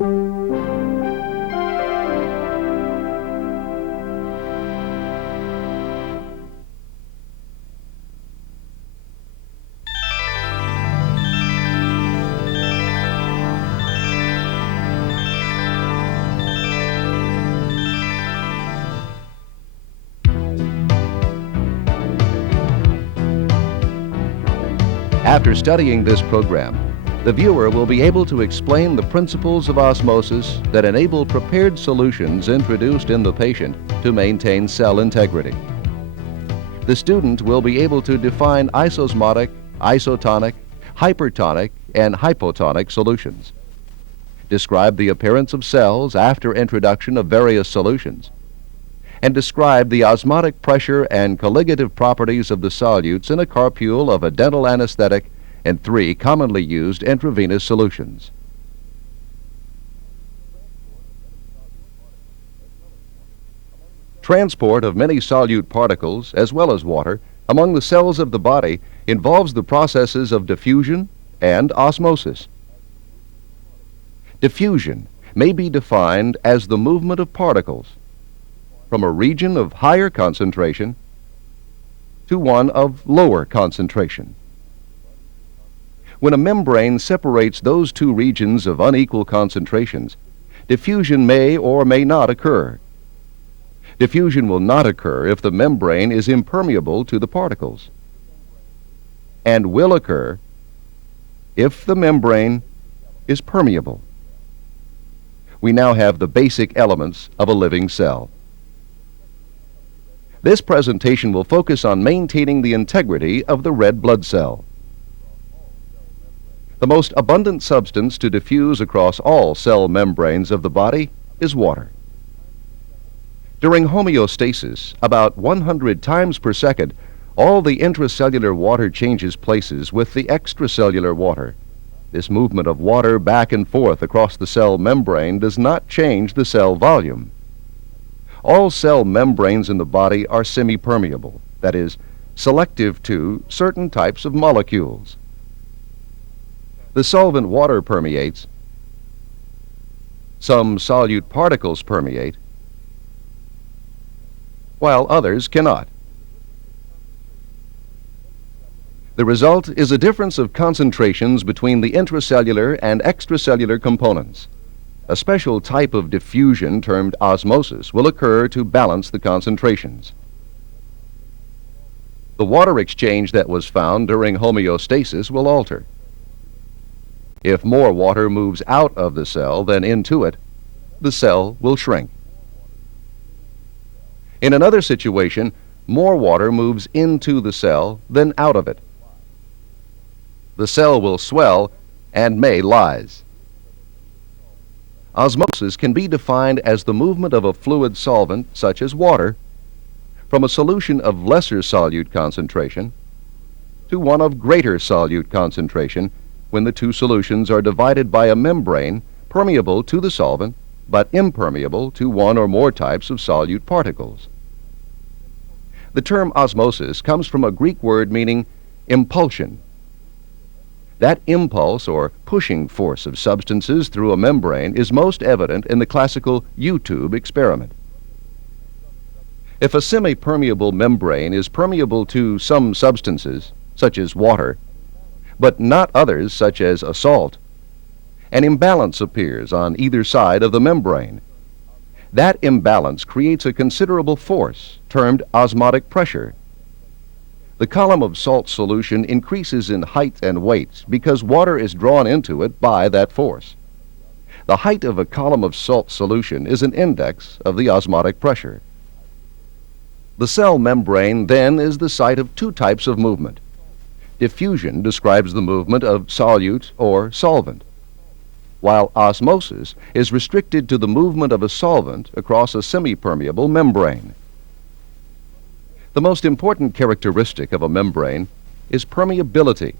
After studying this program, the viewer will be able to explain the principles of osmosis that enable prepared solutions introduced in the patient to maintain cell integrity. The student will be able to define isosmotic, isotonic, hypertonic, and hypotonic solutions, describe the appearance of cells after introduction of various solutions, and describe the osmotic pressure and colligative properties of the solutes in a carpule of a dental anesthetic and 3 commonly used intravenous solutions. Transport of many solute particles, as well as water, among the cells of the body involves the processes of diffusion and osmosis. Diffusion may be defined as the movement of particles from a region of higher concentration to one of lower concentration. When a membrane separates those 2 regions of unequal concentrations, diffusion may or may not occur. Diffusion will not occur if the membrane is impermeable to the particles, and will occur if the membrane is permeable. We now have the basic elements of a living cell. This presentation will focus on maintaining the integrity of the red blood cell. The most abundant substance to diffuse across all cell membranes of the body is water. During homeostasis, about 100 times per second, all the intracellular water changes places with the extracellular water. This movement of water back and forth across the cell membrane does not change the cell volume. All cell membranes in the body are semi-permeable, that is, selective to certain types of molecules. The solvent water permeates, some solute particles permeate, while others cannot. The result is a difference of concentrations between the intracellular and extracellular components. A special type of diffusion termed osmosis will occur to balance the concentrations. The water exchange that was found during homeostasis will alter. If more water moves out of the cell than into it, the cell will shrink. In another situation, more water moves into the cell than out of it. The cell will swell and may lyse. Osmosis can be defined as the movement of a fluid solvent, such as water, from a solution of lesser solute concentration to one of greater solute concentration when the 2 solutions are divided by a membrane permeable to the solvent but impermeable to one or more types of solute particles. The term osmosis comes from a Greek word meaning impulsion. That impulse or pushing force of substances through a membrane is most evident in the classical U-tube experiment. If a semi-permeable membrane is permeable to some substances, such as water, but not others, such as a salt, an imbalance appears on either side of the membrane. That imbalance creates a considerable force, termed osmotic pressure. The column of salt solution increases in height and weight because water is drawn into it by that force. The height of a column of salt solution is an index of the osmotic pressure. The cell membrane then is the site of 2 types of movement. Diffusion describes the movement of solute or solvent, while osmosis is restricted to the movement of a solvent across a semi-permeable membrane. The most important characteristic of a membrane is permeability,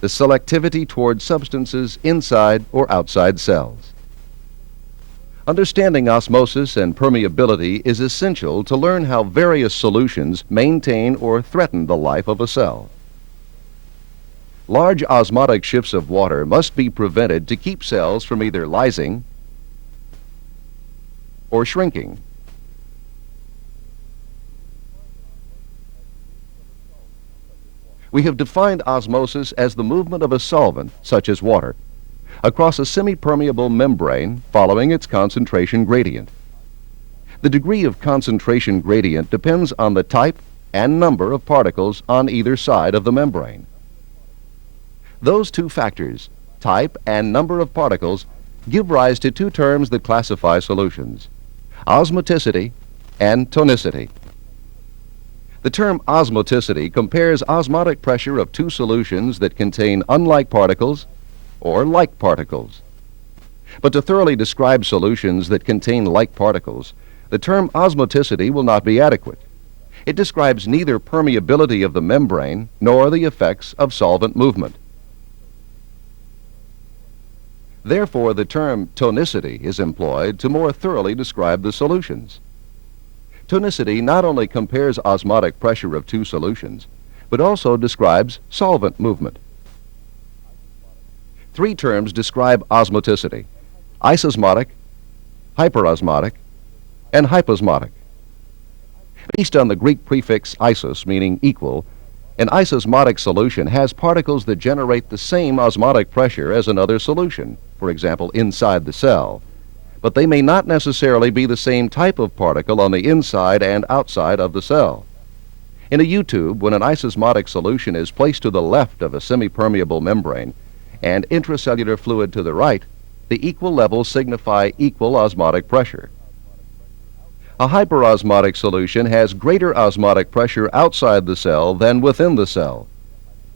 the selectivity toward substances inside or outside cells. Understanding osmosis and permeability is essential to learn how various solutions maintain or threaten the life of a cell. Large osmotic shifts of water must be prevented to keep cells from either lysing or shrinking. We have defined osmosis as the movement of a solvent, such as water, across a semi-permeable membrane following its concentration gradient. The degree of concentration gradient depends on the type and number of particles on either side of the membrane. Those two factors, type and number of particles, give rise to two terms that classify solutions: osmoticity and tonicity. The term osmoticity compares osmotic pressure of two solutions that contain unlike particles or like particles. But to thoroughly describe solutions that contain like particles, the term osmoticity will not be adequate. It describes neither permeability of the membrane nor the effects of solvent movement. Therefore, the term tonicity is employed to more thoroughly describe the solutions. Tonicity not only compares osmotic pressure of two solutions, but also describes solvent movement. Three terms describe osmoticity: isosmotic, hyperosmotic, and hyposmotic. Based on the Greek prefix isos, meaning equal, an isosmotic solution has particles that generate the same osmotic pressure as another solution, for example, inside the cell. But they may not necessarily be the same type of particle on the inside and outside of the cell. In a U-tube, when an isosmotic solution is placed to the left of a semi-permeable membrane and intracellular fluid to the right, the equal levels signify equal osmotic pressure. A hyperosmotic solution has greater osmotic pressure outside the cell than within the cell.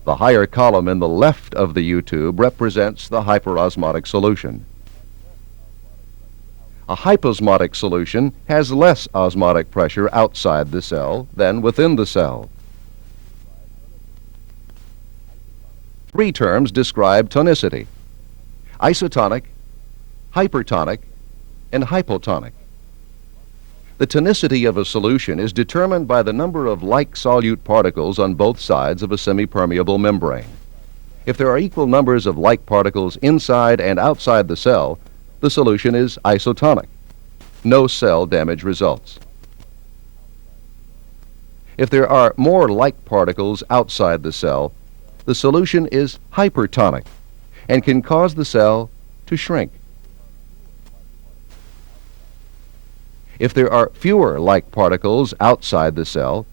The higher column in the left of the U-tube represents the hyperosmotic solution. A hyposmotic solution has less osmotic pressure outside the cell than within the cell. Three terms describe tonicity: isotonic, hypertonic, and hypotonic. The tonicity of a solution is determined by the number of like solute particles on both sides of a semi-permeable membrane. If there are equal numbers of like particles inside and outside the cell, the solution is isotonic. No cell damage results. If there are more like particles outside the cell, the solution is hypertonic and can cause the cell to shrink. If there are fewer like particles outside the cell,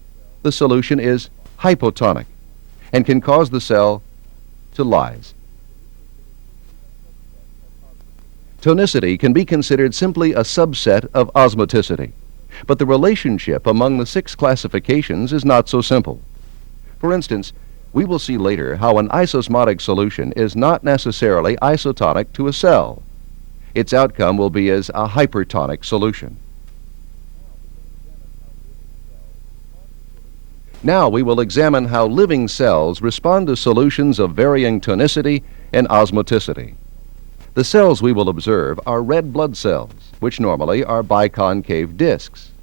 the solution is hypotonic and can cause the cell to lyse. Tonicity can be considered simply a subset of osmoticity, but the relationship among the 6 classifications is not so simple. For instance, we will see later how an isosmotic solution is not necessarily isotonic to a cell. Its outcome will be as a hypertonic solution. Now we will examine how living cells respond to solutions of varying tonicity and osmoticity. The cells we will observe are red blood cells, which normally are biconcave discs.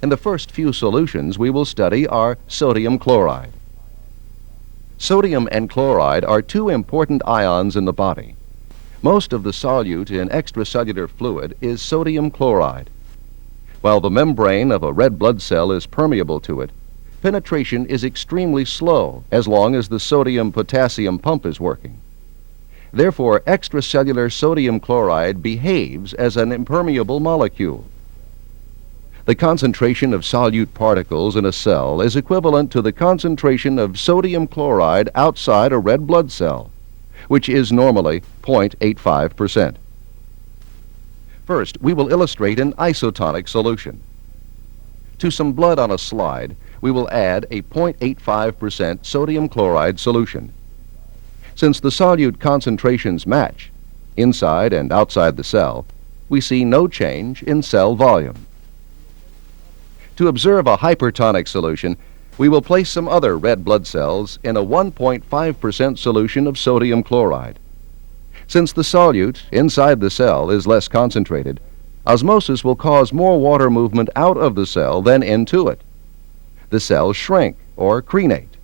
And the first few solutions we will study are sodium chloride. Sodium and chloride are 2 important ions in the body. Most of the solute in extracellular fluid is sodium chloride. While the membrane of a red blood cell is permeable to it, penetration is extremely slow as long as the sodium-potassium pump is working. Therefore, extracellular sodium chloride behaves as an impermeable molecule. The concentration of solute particles in a cell is equivalent to the concentration of sodium chloride outside a red blood cell, which is normally 0.85%. First, we will illustrate an isotonic solution. To some blood on a slide, we will add a 0.85% sodium chloride solution. Since the solute concentrations match, inside and outside the cell, we see no change in cell volume. To observe a hypertonic solution, we will place some other red blood cells in a 1.5% solution of sodium chloride. Since the solute inside the cell is less concentrated, osmosis will cause more water movement out of the cell than into it. The cells shrink or crenate.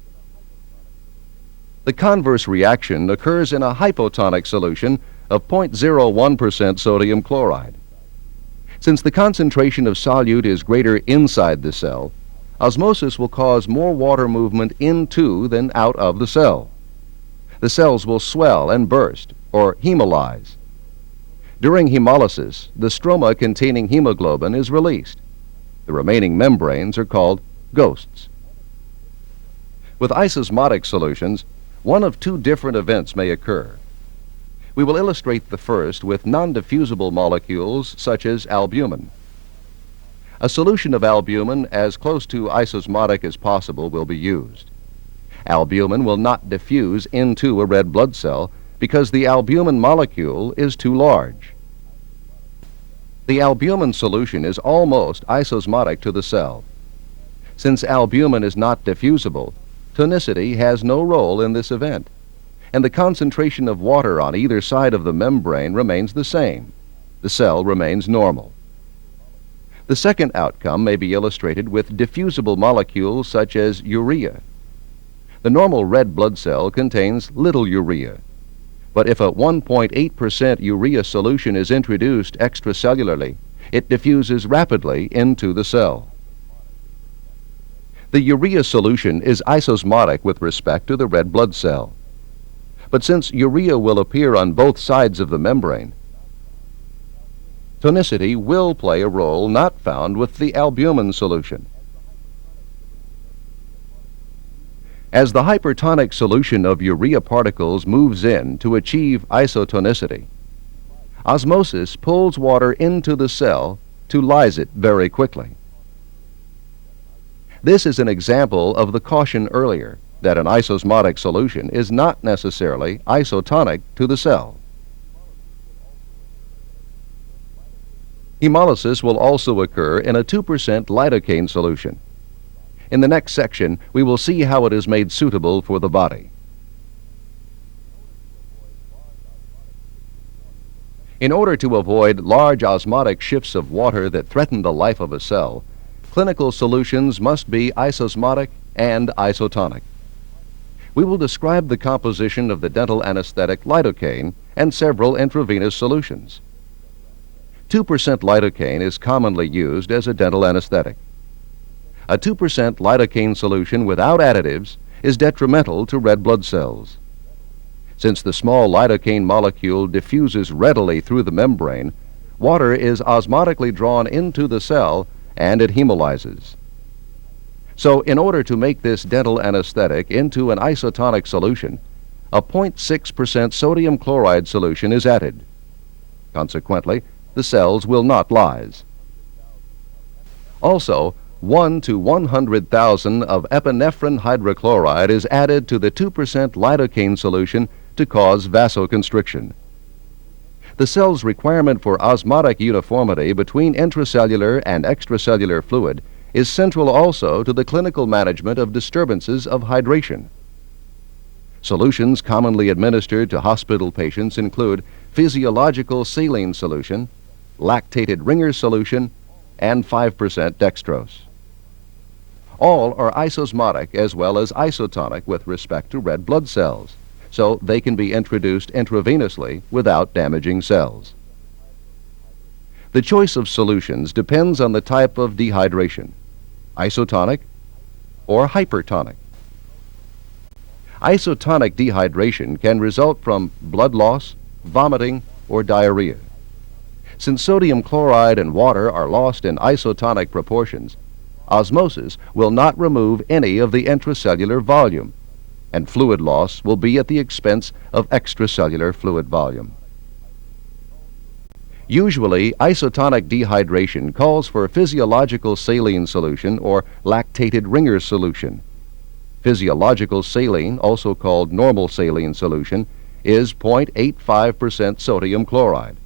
The converse reaction occurs in a hypotonic solution of 0.01% sodium chloride. Since the concentration of solute is greater inside the cell, osmosis will cause more water movement into than out of the cell. The cells will swell and burst, or hemolyze. During hemolysis, the stroma containing hemoglobin is released. The remaining membranes are called ghosts. With isosmotic solutions, one of two different events may occur. We will illustrate the first with non-diffusible molecules such as albumin. A solution of albumin as close to isosmotic as possible will be used. Albumin will not diffuse into a red blood cell because the albumin molecule is too large. The albumin solution is almost isosmotic to the cell. Since albumin is not diffusible, tonicity has no role in this event, and the concentration of water on either side of the membrane remains the same. The cell remains normal. The second outcome may be illustrated with diffusible molecules such as urea. The normal red blood cell contains little urea, but if a 1.8% urea solution is introduced extracellularly, it diffuses rapidly into the cell. The urea solution is isosmotic with respect to the red blood cell. But since urea will appear on both sides of the membrane, tonicity will play a role not found with the albumin solution. As the hypertonic solution of urea particles moves in to achieve isotonicity, osmosis pulls water into the cell to lyse it very quickly. This is an example of the caution earlier that an isosmotic solution is not necessarily isotonic to the cell. Hemolysis will also occur in a 2% lidocaine solution. In the next section, we will see how it is made suitable for the body. In order to avoid large osmotic shifts of water that threaten the life of a cell, clinical solutions must be isosmotic and isotonic. We will describe the composition of the dental anesthetic lidocaine and several intravenous solutions. 2% lidocaine is commonly used as a dental anesthetic. A 2% lidocaine solution without additives is detrimental to red blood cells. Since the small lidocaine molecule diffuses readily through the membrane, water is osmotically drawn into the cell and it hemolyzes. So in order to make this dental anesthetic into an isotonic solution, a 0.6% sodium chloride solution is added. Consequently, the cells will not lyse. Also, 1 to 100,000 of epinephrine hydrochloride is added to the 2% lidocaine solution to cause vasoconstriction. The cell's requirement for osmotic uniformity between intracellular and extracellular fluid is central also to the clinical management of disturbances of hydration. Solutions commonly administered to hospital patients include physiological saline solution, lactated Ringer solution, and 5% dextrose. All are isosmotic as well as isotonic with respect to red blood cells, so they can be introduced intravenously without damaging cells. The choice of solutions depends on the type of dehydration, isotonic or hypertonic. Isotonic dehydration can result from blood loss, vomiting, or diarrhea. Since sodium chloride and water are lost in isotonic proportions, osmosis will not remove any of the intracellular volume, and fluid loss will be at the expense of extracellular fluid volume. Usually, isotonic dehydration calls for physiological saline solution or lactated Ringer solution. Physiological saline, also called normal saline solution, is 0.85% sodium chloride.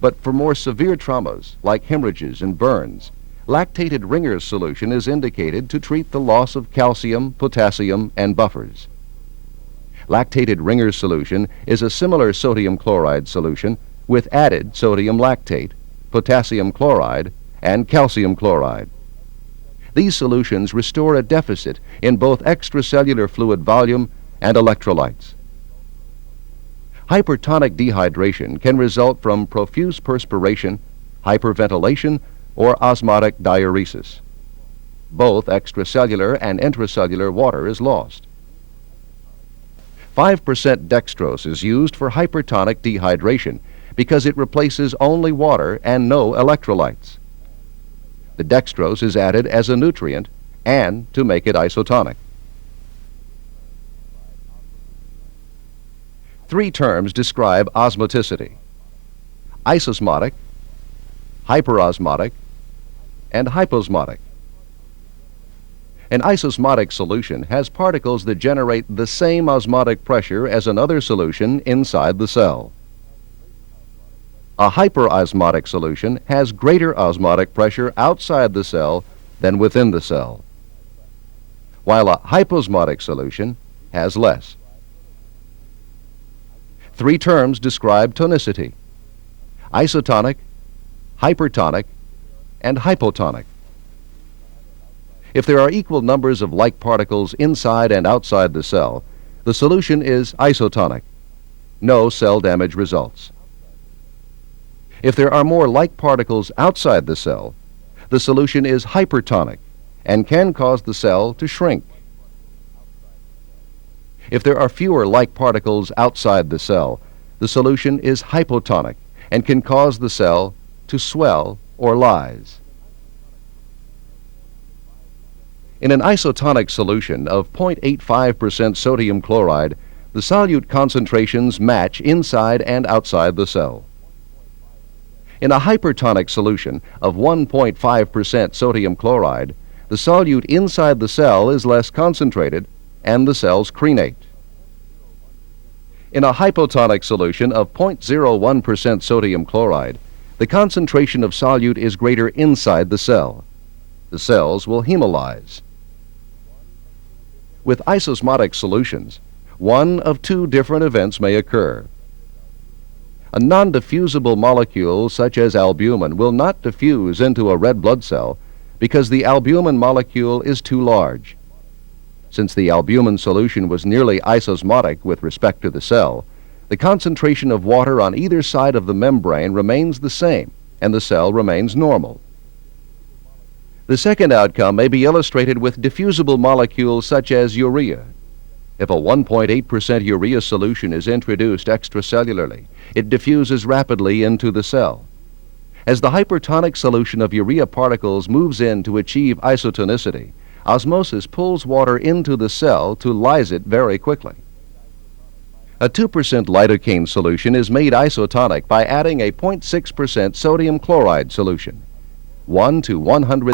But for more severe traumas, like hemorrhages and burns, lactated Ringer solution is indicated to treat the loss of calcium, potassium, and buffers. Lactated Ringer solution is a similar sodium chloride solution with added sodium lactate, potassium chloride, and calcium chloride. These solutions restore a deficit in both extracellular fluid volume and electrolytes. Hypertonic dehydration can result from profuse perspiration, hyperventilation, or osmotic diuresis. Both extracellular and intracellular water is lost. 5% dextrose is used for hypertonic dehydration because it replaces only water and no electrolytes. The dextrose is added as a nutrient and to make it isotonic. Three terms describe osmoticity: isosmotic, hyperosmotic, and hyposmotic. An isosmotic solution has particles that generate the same osmotic pressure as another solution inside the cell. A hyperosmotic solution has greater osmotic pressure outside the cell than within the cell, while a hyposmotic solution has less. Three terms describe tonicity: isotonic, hypertonic, and hypotonic. If there are equal numbers of like particles inside and outside the cell, the solution is isotonic. No cell damage results. If there are more like particles outside the cell, the solution is hypertonic and can cause the cell to shrink. If there are fewer like particles outside the cell, the solution is hypotonic and can cause the cell to swell or lyse. In an isotonic solution of 0.85% sodium chloride, the solute concentrations match inside and outside the cell. In a hypertonic solution of 1.5% sodium chloride, the solute inside the cell is less concentrated and the cells crenate. In a hypotonic solution of 0.01% sodium chloride, the concentration of solute is greater inside the cell. The cells will hemolyze. With isosmotic solutions, one of two different events may occur. A non-diffusible molecule such as albumin will not diffuse into a red blood cell because the albumin molecule is too large. Since the albumin solution was nearly isosmotic with respect to the cell, the concentration of water on either side of the membrane remains the same and the cell remains normal. The second outcome may be illustrated with diffusible molecules such as urea. If a 1.8% urea solution is introduced extracellularly, it diffuses rapidly into the cell. As the hypertonic solution of urea particles moves in to achieve isotonicity, osmosis pulls water into the cell to lyse it very quickly. A 2% lidocaine solution is made isotonic by adding a 0.6% sodium chloride solution. 1 to 100